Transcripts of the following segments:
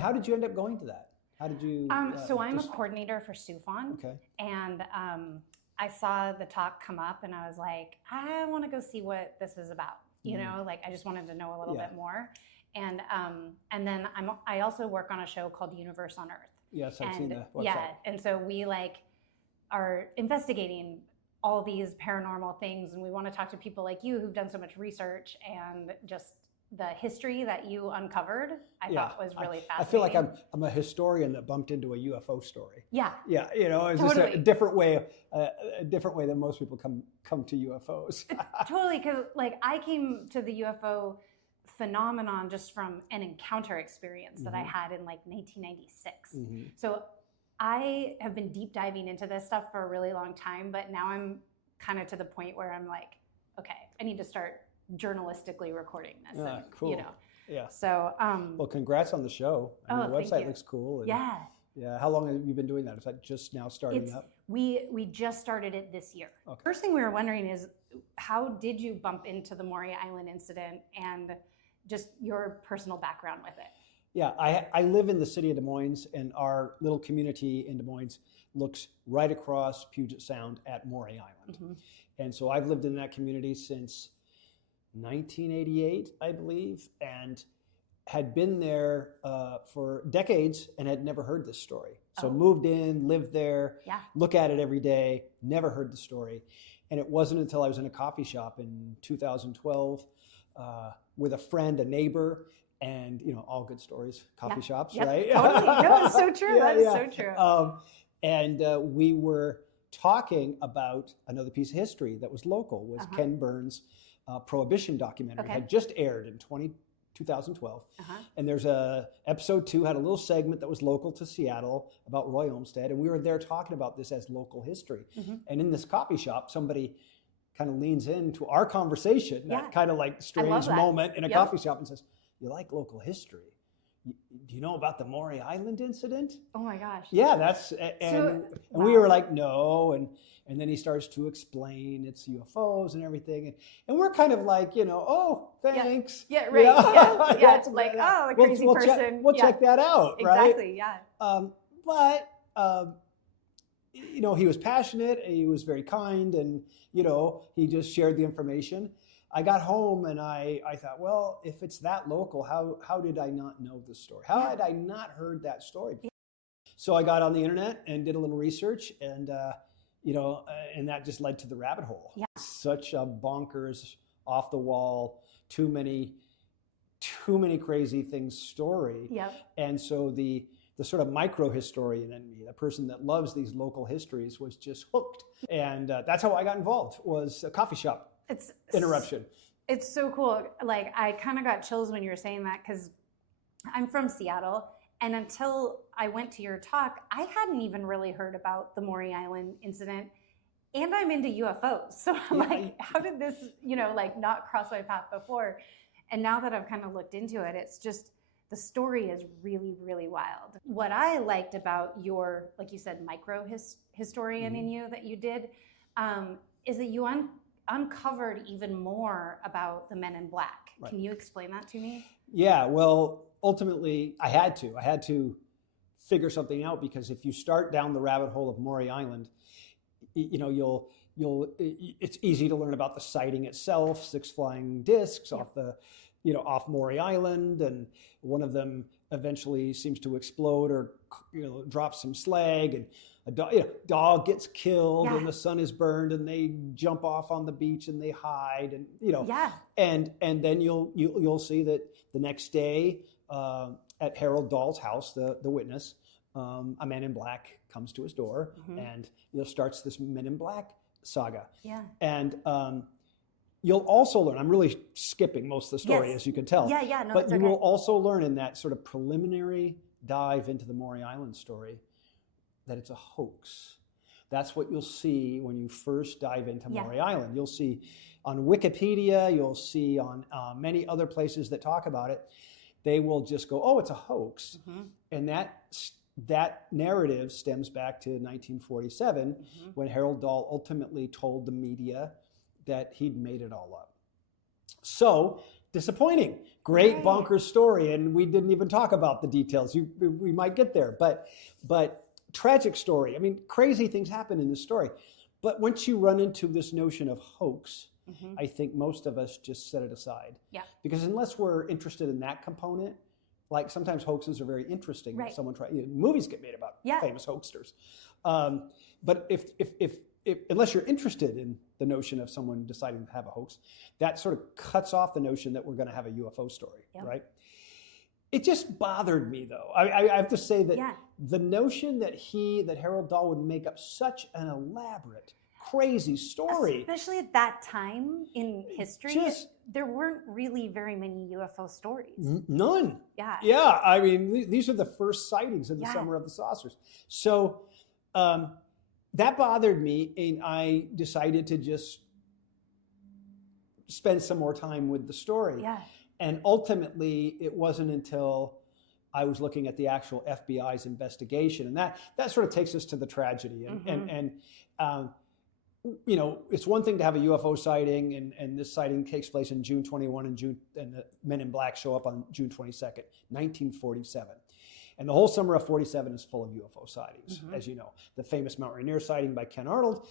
How did you end up going to that? How did you? So I'm a coordinator for SUFON. Okay. And I saw the talk come up and I was like, I want to go see what this is about. You know, like I just wanted to know a little bit more. And then I also work on a show called Universe on Earth. Yes, I've seen the website. Yeah, and so we like are investigating all these paranormal things, and we want to talk to people like you who've done so much research, and just the history that you uncovered, I thought was really fascinating. I feel like I'm a historian that bumped into a UFO story. Yeah. Yeah, you know, it's just a different way than most people come to UFOs. Totally, because like I came to the UFO phenomenon just from an encounter experience that I had in like 1996. So I have been deep diving into this stuff for a really long time, but now I'm kind of to the point where I'm like, okay, I need to start journalistically recording this. Yeah, and, cool. You know. Yeah. So. Well, congrats on the show. I mean, the website looks cool. And, yeah. Yeah. How long have you been doing that? Is that just now starting up? We just started it this year. Okay. First thing we were wondering is, how did you bump into the Maury Island incident and just your personal background with it? Yeah, I live in the city of Des Moines, and our little community in Des Moines looks right across Puget Sound at Maury Island. And so I've lived in that community since 1988, I believe, and had been there for decades and had never heard this story. So moved in, lived there, look at it every day, never heard the story. And it wasn't until I was in a coffee shop in 2012 with a friend, a neighbor, and you know, all good stories, coffee shops, right? Totally. No, it's so true. That is so true. And we were talking about another piece of history that was local, was Ken Burns' Prohibition documentary. It had just aired in 2012. And there's episode 2 had a little segment that was local to Seattle about Roy Olmsted, and we were there talking about this as local history. And in this coffee shop, somebody kind of leans into our conversation, that kind of like strange moment in a coffee shop, and says, "You like local history? Do you know about the Maury Island incident?" Oh my gosh. Yeah, that's and we were like, "No," and then he starts to explain it's UFOs and everything, and we're kind of like, you know, "Oh, thanks." Yeah, right. You know? Yeah. Like, oh, the crazy person. We'll check that out, right? Exactly. Yeah. But you know, he was passionate, and he was very kind, and you know, he just shared the information. I got home and I thought, well, if it's that local, how did I not know this story? How had I not heard that story before? So I got on the internet and did a little research, and you know, and that just led to the rabbit hole. Yeah. Such a bonkers, off the wall, too many crazy things story. Yep. And so the sort of micro historian in me, the person that loves these local histories, was just hooked. And that's how I got involved, was a coffee shop. Interruption. It's so cool. Like, I kind of got chills when you were saying that, because I'm from Seattle, and until I went to your talk, I hadn't even really heard about the Maury Island incident, and I'm into UFOs. So I'm like, how did this, you know, like not cross my path before? And now that I've kind of looked into it, it's just, the story is really, really wild. What I liked about your, like you said, micro historian in you that you did, is that you uncovered even more about the Men in Black. Right. Can you explain that to me? Yeah, well, ultimately, I had to figure something out, because if you start down the rabbit hole of Maury Island, you know, it's easy to learn about the sighting itself, 6 flying discs off Maury Island, and one of them eventually seems to explode or, you know, drop some slag, and a dog gets killed, and the sun is burned, and they jump off on the beach and they hide, and you know, and then you'll see that the next day at Harold Dahl's house, the witness, a man in black comes to his door, and starts this Men in Black saga. Yeah, and you'll also learn. I'm really skipping most of the story, as you can tell. Yeah, no, but you will also learn in that sort of preliminary dive into the Maury Island story that it's a hoax. That's what you'll see when you first dive into Maury Island. You'll see on Wikipedia, you'll see on many other places that talk about it, they will just go, "Oh, it's a hoax." And that narrative stems back to 1947, when Harold Dahl ultimately told the media that he'd made it all up. So disappointing. Great Right. bonkers story, and we didn't even talk about the details. We might get there, but tragic story. I mean, crazy things happen in this story. But once you run into this notion of hoax, Mhm. I think most of us just set it aside. Yeah. Because unless we're interested in that component, like sometimes hoaxes are very interesting. Right. If someone movies get made about Yeah. famous hoaxsters. But if unless you're interested in the notion of someone deciding to have a hoax, that sort of cuts off the notion that we're going to have a UFO story, Yep. right? It just bothered me, though. I have to say that Yeah. the notion that Harold Dahl would make up such an elaborate, crazy story. Especially at that time in history, there weren't really very many UFO stories. None. Yeah. Yeah, I mean, these are the first sightings in the Yeah. summer of the saucers. So that bothered me, and I decided to just spend some more time with the story. Yeah. And ultimately, it wasn't until I was looking at the actual FBI's investigation, and that sort of takes us to the tragedy. And you know, it's one thing to have a UFO sighting, and this sighting takes place in June 21, and the Men in Black show up on June 22nd, 1947. And the whole summer of 47 is full of UFO sightings, as you know. The famous Mount Rainier sighting by Ken Arnold,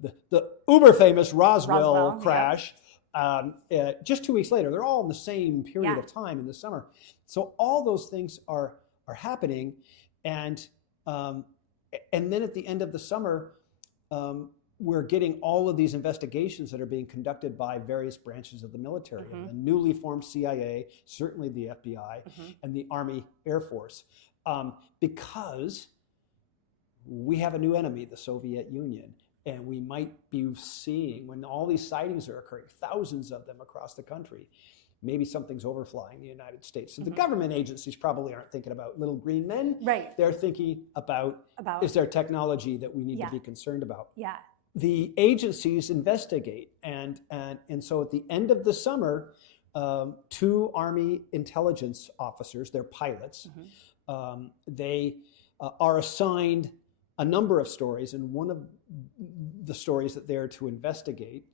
the uber famous Roswell crash. Yeah. Just 2 weeks later, they're all in the same period of time in the summer. So all those things are happening, and then at the end of the summer, we're getting all of these investigations that are being conducted by various branches of the military, the newly formed CIA, certainly the FBI, and the Army Air Force, because we have a new enemy, the Soviet Union. And we might be seeing, when all these sightings are occurring, thousands of them across the country, maybe something's overflying the United States. So the government agencies probably aren't thinking about little green men. Right. They're thinking about is there technology that we need to be concerned about? Yeah. The agencies investigate. And so at the end of the summer, 2 Army intelligence officers, they're pilots, they are assigned a number of stories, and one of the stories that they're to investigate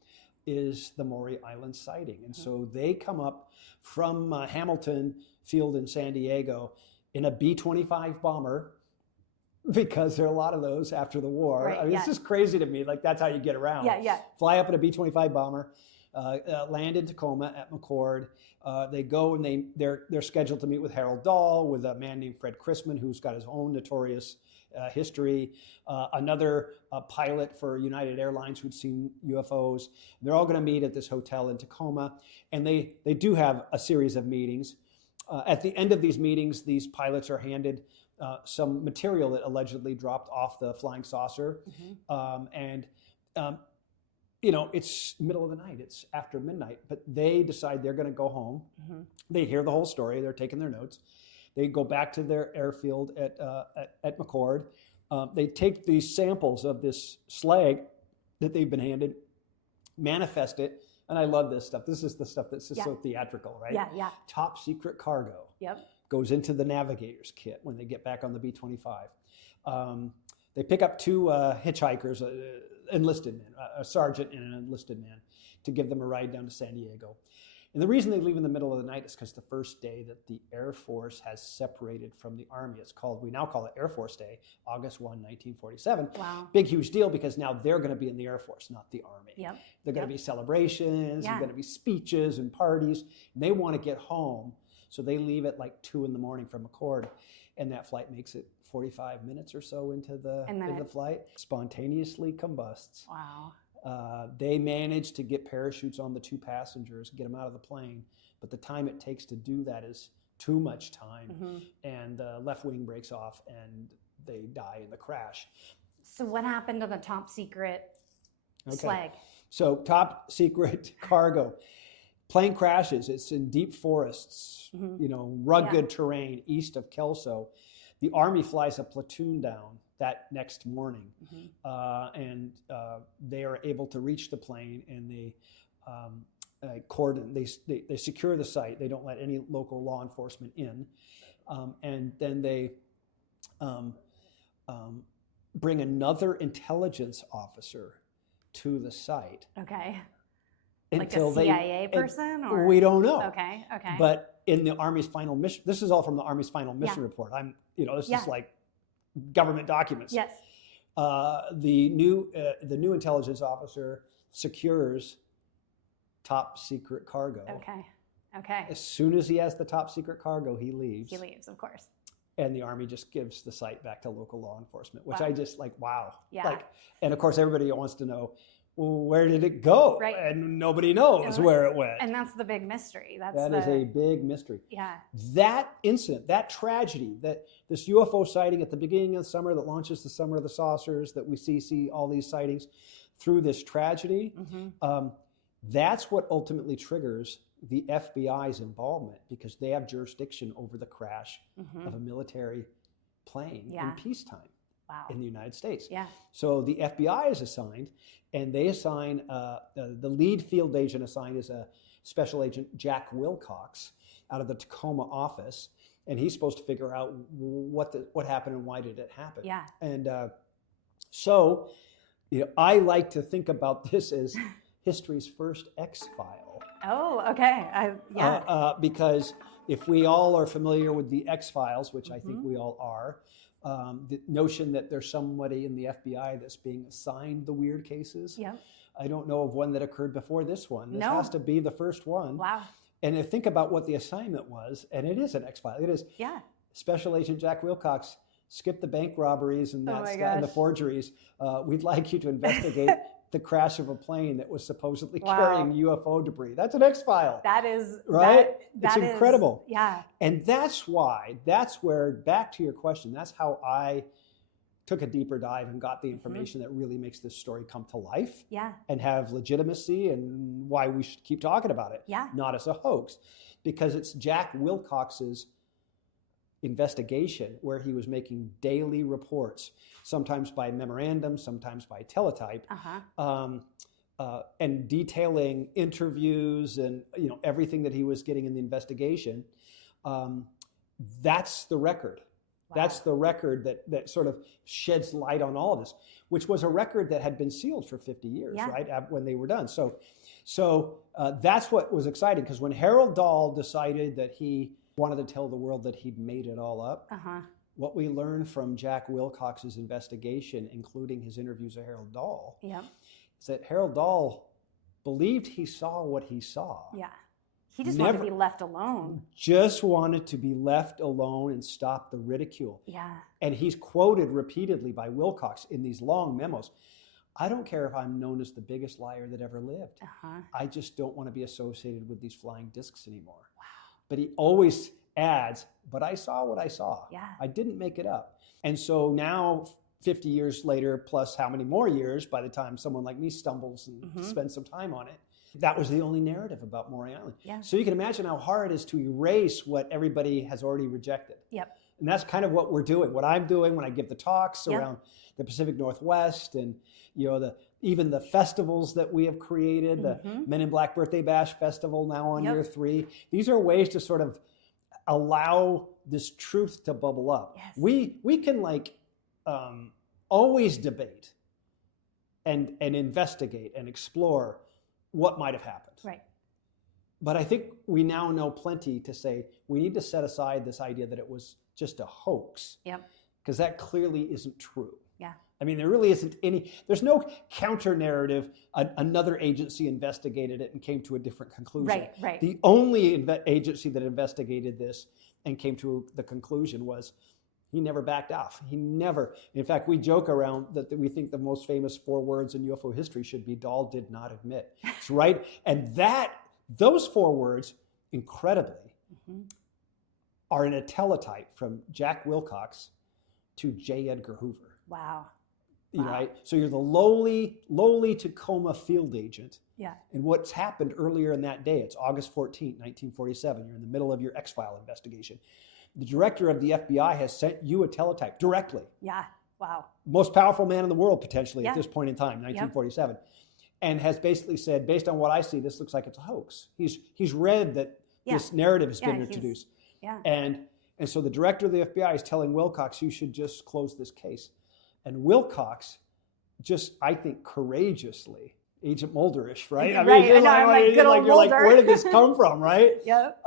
is the Maury Island sighting. And so they come up from Hamilton Field in San Diego in a B-25 bomber, because there are a lot of those after the war. Right, I mean, it's just crazy to me. Like, that's how you get around. Yeah. Fly up in a B-25 bomber, land in Tacoma at McCord. They go and they're scheduled to meet with Harold Dahl, with a man named Fred Chrisman, who's got his own notorious history, another pilot for United Airlines who'd seen UFOs. They're all going to meet at this hotel in Tacoma, and they do have a series of meetings. At the end of these meetings, these pilots are handed some material that allegedly dropped off the flying saucer, you know, it's middle of the night, it's after midnight, but they decide they're going to go home. They hear the whole story, they're taking their notes. They go back to their airfield at McCord. They take these samples of this slag that they've been handed, manifest it, and I love this stuff. This is the stuff that's just so theatrical, right? Yeah. Top secret cargo. Yep. Goes into the navigator's kit when they get back on the B-25. They pick up 2 hitchhikers, enlisted men, a sergeant and an enlisted man, to give them a ride down to San Diego. And the reason they leave in the middle of the night is because the first day that the Air Force has separated from the Army, we now call it Air Force Day, August 1, 1947. Wow. Big, huge deal, because now they're going to be in the Air Force, not the Army. Yep. They're going to be celebrations, there's going to be speeches and parties. And they want to get home, so they leave at like 2 in the morning from McCord, and that flight makes it 45 minutes or so into the flight, spontaneously combusts. Wow. They manage to get parachutes on the 2 passengers, get them out of the plane, but the time it takes to do that is too much time, and the left wing breaks off and they die in the crash. So what happened to the top secret slag? So top secret cargo. Plane crashes. It's in deep forests, you know, rugged terrain east of Kelso. The Army flies a platoon down that next morning, and they are able to reach the plane, and they cordon. They secure the site. They don't let any local law enforcement in, and then they bring another intelligence officer to the site. Okay. Like a CIA person, or we don't know. Okay. But in the Army's final mission, this is all from the Army's final mission report. This is like government documents. Yes. The new intelligence officer secures top secret cargo. Okay. As soon as he has the top secret cargo, he leaves. He leaves, of course. And the Army just gives the site back to local law enforcement, which Wow. I just wow. Yeah. And of course, everybody wants to know, well, where did it go? Right. And nobody knows where it went. And that's the big mystery. That is a big mystery. Yeah. That incident, that tragedy, that this UFO sighting at the beginning of the summer that launches the Summer of the Saucers, that we see all these sightings through this tragedy, that's what ultimately triggers the FBI's involvement, because they have jurisdiction over the crash of a military plane in peacetime in the United States. Yeah. So the FBI is assigned, and they assign the lead field agent assigned is a Special Agent Jack Wilcox out of the Tacoma office, and he's supposed to figure out what happened and why did it happen. Yeah. And so I like to think about this as history's first X-file. Oh, okay. Because if we all are familiar with the X-Files, which I think we all are, the notion that there's somebody in the FBI that's being assigned the weird cases. Yeah. I don't know of one that occurred before this one. This has to be the first one. Wow. And to think about what the assignment was, and it is an X-File. It is Special Agent Jack Wilcox, skip the bank robberies and and the forgeries. We'd like you to investigate the crash of a plane that was supposedly carrying UFO debris. That's an X-File. That is right. It's incredible. Yeah. And that's where, back to your question, that's how I took a deeper dive and got the information that really makes this story come to life. Yeah. And have legitimacy, and why we should keep talking about it. Yeah. Not as a hoax, because it's Jack Wilcox's investigation where he was making daily reports, sometimes by memorandum, sometimes by teletype, and detailing interviews and everything that he was getting in the investigation. That's the record. Wow. That's the record that sort of sheds light on all of this, which was a record that had been sealed for 50 years, right, when they were done. So that's what was exciting, because when Harold Dahl decided that he wanted to tell the world that he'd made it all up, what we learned from Jack Wilcox's investigation, including his interviews of Harold Dahl, is that Harold Dahl believed he saw what he saw. Yeah. He just wanted to be left alone. Just wanted to be left alone and stop the ridicule. Yeah. And he's quoted repeatedly by Wilcox in these long memos. I don't care if I'm known as the biggest liar that ever lived. I just don't want to be associated with these flying discs anymore. Wow. But he always adds, but I saw what I saw. Yeah. I didn't make it up. And so now, 50 years later, plus how many more years by the time someone like me stumbles and spends some time on it, that was the only narrative about Maury Island. Yeah. So you can imagine how hard it is to erase what everybody has already rejected. Yep. And that's kind of what we're doing, what I'm doing when I give the talks around the Pacific Northwest, and even the festivals that we have created, the Men in Black Birthday Bash Festival now on year 3. These are ways to sort of allow this truth to bubble up. Yes. We can always debate and investigate and explore what might have happened. Right. But I think we now know plenty to say we need to set aside this idea that it was just a hoax. Yep. Because that clearly isn't true. Yeah. I mean, there really isn't there's no counter narrative. Another agency investigated it and came to a different conclusion. Right. The only agency that investigated this and came to the conclusion was he never backed off. He never. In fact, we joke around that we think the most famous 4 words in UFO history should be Dahl did not admit. It's right. And those 4 words, incredibly, are in a teletype from Jack Wilcox to J. Edgar Hoover. Wow. Right? So you're the lowly Tacoma field agent. Yeah. And what's happened earlier in that day, it's August 14th, 1947. You're in the middle of your X-File investigation. The director of the FBI has sent you a teletype directly. Yeah. Wow. Most powerful man in the world, potentially, at this point in time, 1947. Yep. And has basically said, based on what I see, this looks like it's a hoax. He's read that this narrative has been introduced. Yeah. And so the director of the FBI is telling Wilcox, you should just close this case. And Wilcox just, I think, courageously Agent Mulder-ish, right? Right. I know, I'm like, good old you're like, Mulder. where did this come from, right? Yep.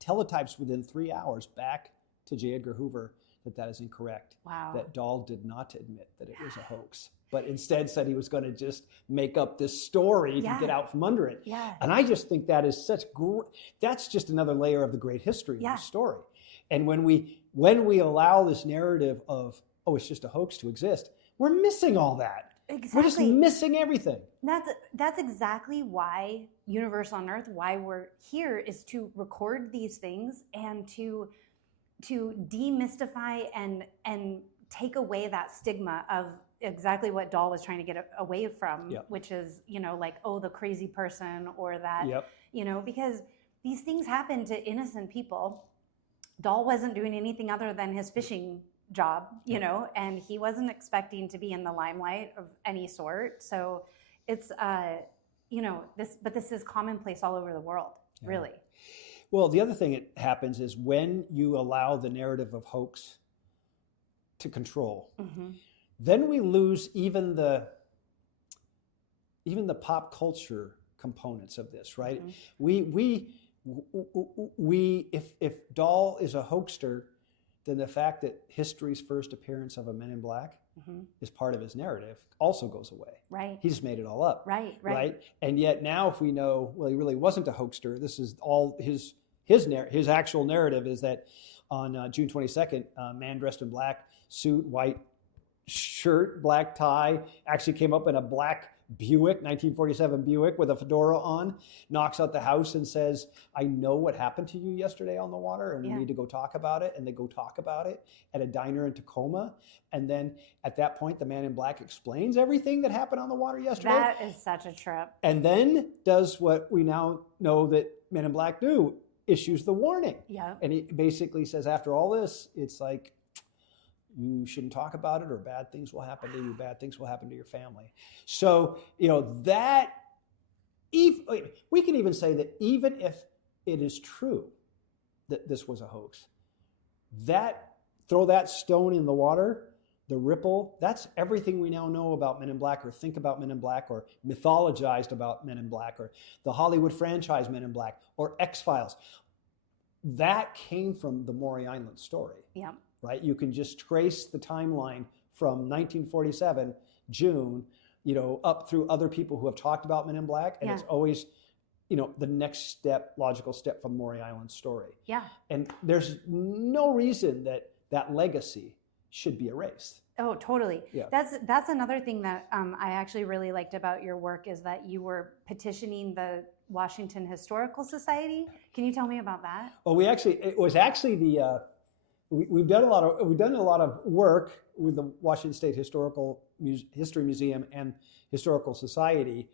Teletypes within 3 hours back to J. Edgar Hoover that is incorrect. Wow. That Dahl did not admit that it was a hoax, but instead said he was going to just make up this story to get out from under it. Yeah. And I just think that is that's just another layer of the great history of the story. And when we allow this narrative of, oh, it's just a hoax to exist, we're missing all that. Exactly. We're just missing everything. That's exactly why Universe on Earth, why we're here, is to record these things and to demystify and take away that stigma of exactly what Dahl was trying to get away from, which is, like, oh, the crazy person, or that, because these things happen to innocent people. Dahl wasn't doing anything other than his fishing job, and he wasn't expecting to be in the limelight of any sort. So it's, this is commonplace all over the world, really. Well, the other thing that happens is when you allow the narrative of hoax to control, then we lose even the pop culture components of this, right? If Dahl is a hoaxer, then the fact that history's first appearance of a Men in Black is part of his narrative also goes away. Right. He just made it all up. Right. And yet now, if we know, well, he really wasn't a hoaxer. This is all his actual narrative is that on June 22nd, a man dressed in black suit, white shirt, black tie, actually came up in a black Buick, 1947 Buick with a fedora on, knocks out the house and says, I know what happened to you yesterday on the water and we need to go talk about it. And they go talk about it at a diner in Tacoma. And then at that point, the man in black explains everything that happened on the water yesterday. That is such a trip. And then does what we now know that Men in Black do, issues the warning. Yeah. And he basically says, after all this, it's like, you shouldn't talk about it, or bad things will happen to you, bad things will happen to your family. So, that, we can even say that even if it is true that this was a hoax, throw that stone in the water, the ripple, that's everything we now know about Men in Black, or think about Men in Black, or mythologized about Men in Black, or the Hollywood franchise Men in Black, or X-Files. That came from the Maury Island story. Yeah. Right? You can just trace the timeline from 1947, June, up through other people who have talked about Men in Black. And it's always, the next step, logical step from Maury Island story. Yeah. And there's no reason that legacy should be erased. Oh, totally. Yeah. That's another thing that I actually really liked about your work, is that you were petitioning the Washington Historical Society. Can you tell me about that? Well, it was actually the, we've done a lot of work with the Washington State History Museum and Historical Society,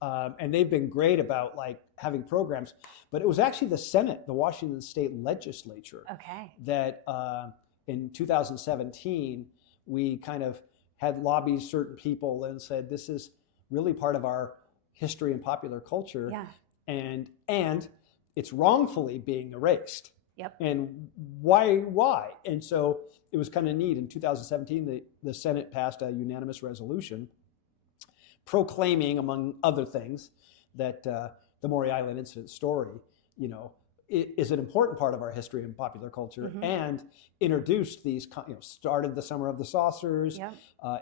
and they've been great about having programs. But it was actually the Senate, the Washington State Legislature, that in 2017 we kind of had lobbied certain people and said, this is really part of our history and popular culture, and it's wrongfully being erased. Yep. And why? And so it was kind of neat. In 2017, the Senate passed a unanimous resolution proclaiming, among other things, that the Maury Island Incident story, is an important part of our history and popular culture, and introduced these, started the Summer of the Saucers,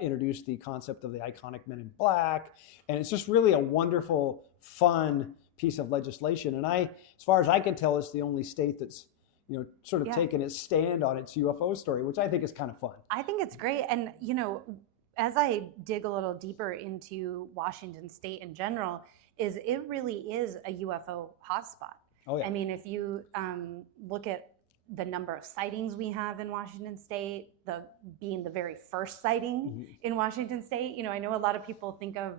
introduced the concept of the iconic Men in Black. And it's just really a wonderful, fun piece of legislation. And as far as I can tell, it's the only state that's sort of taken its stand on its UFO story, which I think is kind of fun. I think it's great. And, as I dig a little deeper into Washington State in general, it really is a UFO hotspot. Oh, yeah. I mean, if you look at the number of sightings we have in Washington State, being the very first sighting in Washington State, I know a lot of people think of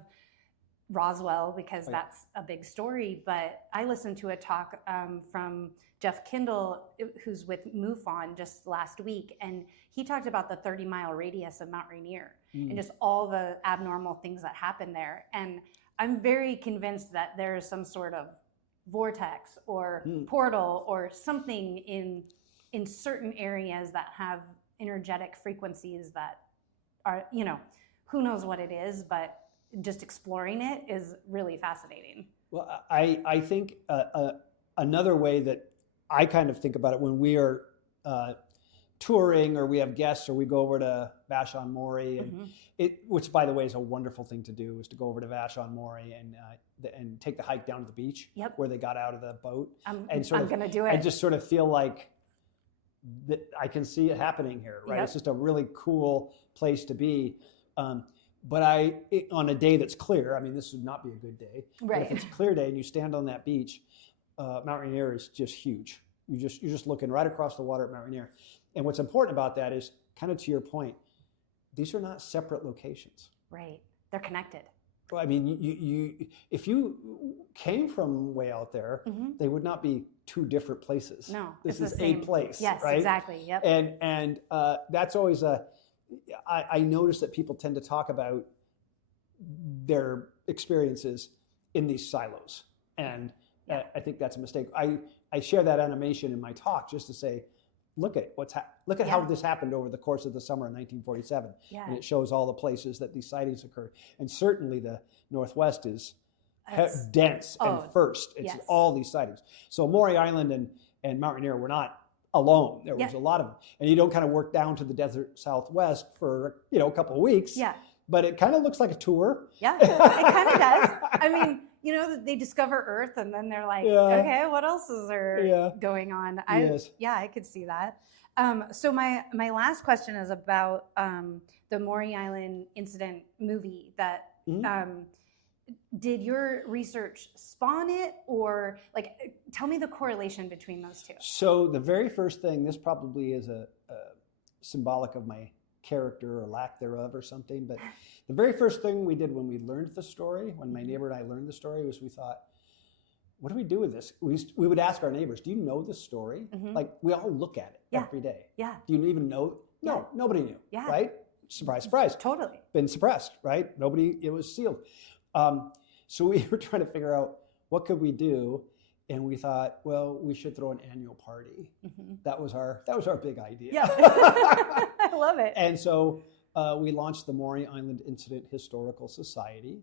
Roswell because that's a big story, but I listened to a talk from Jeff Kindle, who's with MUFON, just last week, and he talked about the 30-mile radius of Mount Rainier and just all the abnormal things that happen there. And I'm very convinced that there is some sort of vortex or portal or something in certain areas that have energetic frequencies that are, who knows what it is, but just exploring it is really fascinating. Well, I think another way that I kind of think about it when we are touring or we have guests or we go over to Vashon Maury, and which by the way is a wonderful thing to do, is to go over to Vashon Maury and take the hike down to the beach where they got out of the boat. I'm going to do it. And just sort of feel like that I can see it happening here, right? It's just a really cool place to be. But on a day that's clear, I mean, this would not be a good day. Right. But if it's a clear day and you stand on that beach, Mount Rainier is just huge. You're just looking right across the water at Mount Rainier. And what's important about that is, kind of to your point, these are not separate locations. Right. They're connected. Well, I mean, you if you came from way out there, they would not be two different places. No, this is a place. Yes, right? Exactly. Yep. And that's always I notice that people tend to talk about their experiences in these silos, and I think that's a mistake. I share that animation in my talk just to say, look at how this happened over the course of the summer of 1947, and it shows all the places that these sightings occurred. And certainly the Northwest is dense and first. It's all these sightings. So Maury Island and Mount Rainier were not alone. There was a lot of them, and you don't kind of work down to the desert Southwest for a couple of weeks. Yeah, but it kind of looks like a tour. Yeah, it kind of does. I mean, they discover Earth, and then they're like, okay, what else is there going on? I could see that. So my last question is about the Maury Island Incident movie. That did your research spawn it, or tell me the correlation between those two? So the very first thing, this probably is a symbolic of my character or lack thereof or something, but the very first thing we did when we learned the story, when my neighbor and I learned the story, was we thought, what do we do with this? We would ask our neighbors, do you know this story? Like, we all look at it every day. Yeah. Do you even know? No, nobody knew. Yeah. Right? Surprise, surprise. Totally. Been suppressed, right? It was sealed. So we were trying to figure out what could we do, and we thought, well, we should throw an annual party. That was our big idea. Yeah. I love it. And so we launched the Maury Island Incident Historical Society,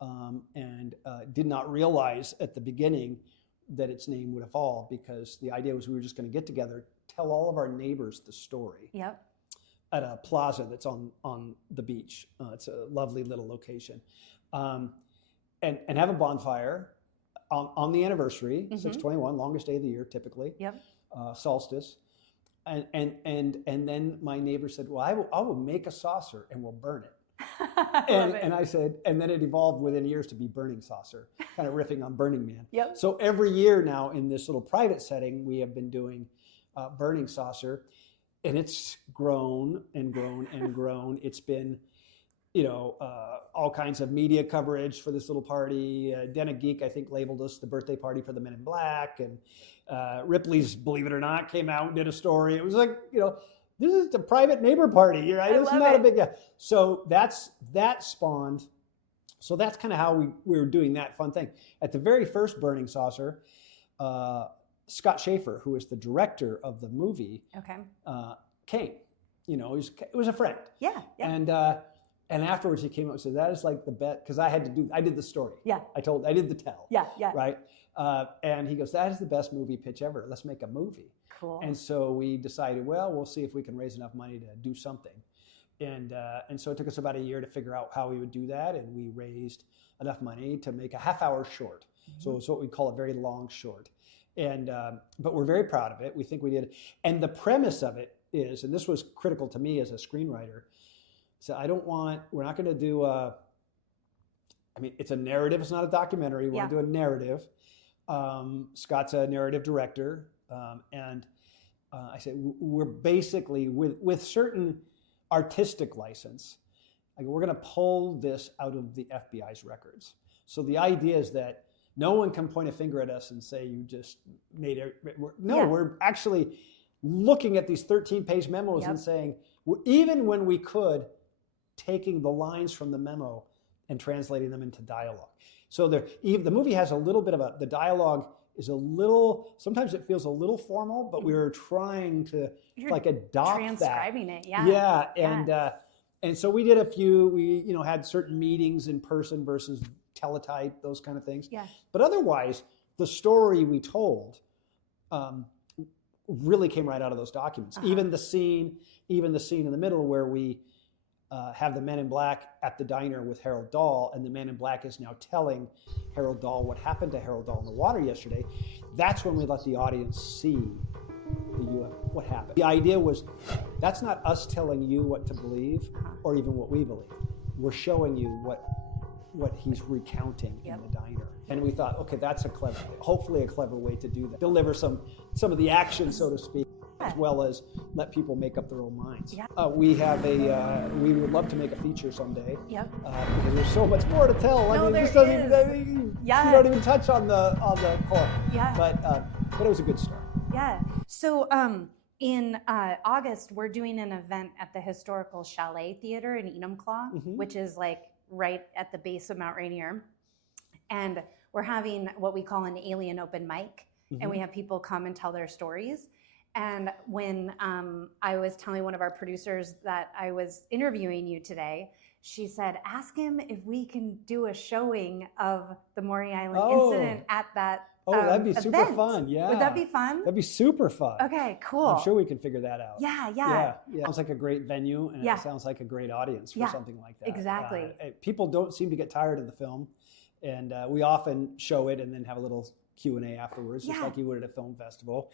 and did not realize at the beginning that its name would evolve, because the idea was we were just going to get together, tell all of our neighbors the story. Yep. At a plaza that's on the beach. It's a lovely little location. And have a bonfire on the anniversary, 6/21, longest day of the year typically. Yep. Solstice. And then my neighbor said, well, I will make a saucer and we'll burn it. And I said, and then it evolved within years to be Burning Saucer, kind of riffing on Burning Man. Yep. So every year now in this little private setting, we have been doing Burning Saucer, and it's grown and grown and grown. It's been, all kinds of media coverage for this little party. Den of Geek, I think, labeled us the birthday party for the Men in Black, and Ripley's, believe it or not, came out and did a story. It was like, this is a private neighbor party, right? It's not a big, So that spawned. So that's kind of how we were doing that fun thing. At the very first Burning Saucer, Scott Schaefer, who is the director of the movie, came. It was a friend. Yeah. And afterwards he came up and said, that is like the best, because I did the story. Yeah. I did the tell. Yeah. Right. And he goes, that is the best movie pitch ever. Let's make a movie. Cool. And so we decided, well, we'll see if we can raise enough money to do something. And so it took us about a year to figure out how we would do that. And we raised enough money to make a half-hour short. So it's what we call a very long short. And but we're very proud of it. We think we did. And the premise of it is, and this was critical to me as a screenwriter, so we're not going to do it's a narrative. It's not a documentary. We want to do a narrative. Scott's a narrative director. And I said, we're basically, with certain artistic license, we're going to pull this out of the FBI's records. So the idea is that no one can point a finger at us and say, you just made it. We're actually looking at these 13-page memos and saying, even when we could, taking the lines from the memo and translating them into dialogue. So the movie has a little bit of the dialogue is a little, sometimes it feels a little formal, but we were trying to adopt transcribing that. It, yeah. Yeah, And so we did a few. We had certain meetings in person versus teletype, those kind of things. Yeah. But otherwise, the story we told really came right out of those documents. Even the scene in the middle where we have the Men in Black at the diner with Harold Dahl, and the Man in Black is now telling Harold Dahl what happened to Harold Dahl in the water yesterday. That's when we let the audience see what happened. The idea was, that's not us telling you what to believe or even what we believe. We're showing you what he's recounting in the diner. And we thought, okay, that's hopefully a clever way to do that. Deliver some of the action, so to speak, as well as let people make up their own minds. Yeah. We would love to make a feture someday. Yep. Because there's so much more to tell. No, this there doesn't is. even, Yeah. you don't even touch on the core. Yeah. But it was a good start. Yeah. So in August, we're doing an event at the Historical Chalet Theater in Enumclaw, which is like right at the base of Mount Rainier. And we're having what we call an alien open mic. And we have people come and tell their stories. And when I was telling one of our producers that I was interviewing you today, she said, ask him if we can do a showing of the Maury Island incident at that that'd be super event. Fun. Yeah. Would that be fun? That'd be super fun. Okay, cool. I'm sure we can figure that out. Yeah. Sounds like a great venue, and it sounds like a great audience for something like that. Exactly. People don't seem to get tired of the film, and we often show it and then have a little Q&A afterwards, just like you would at a film festival.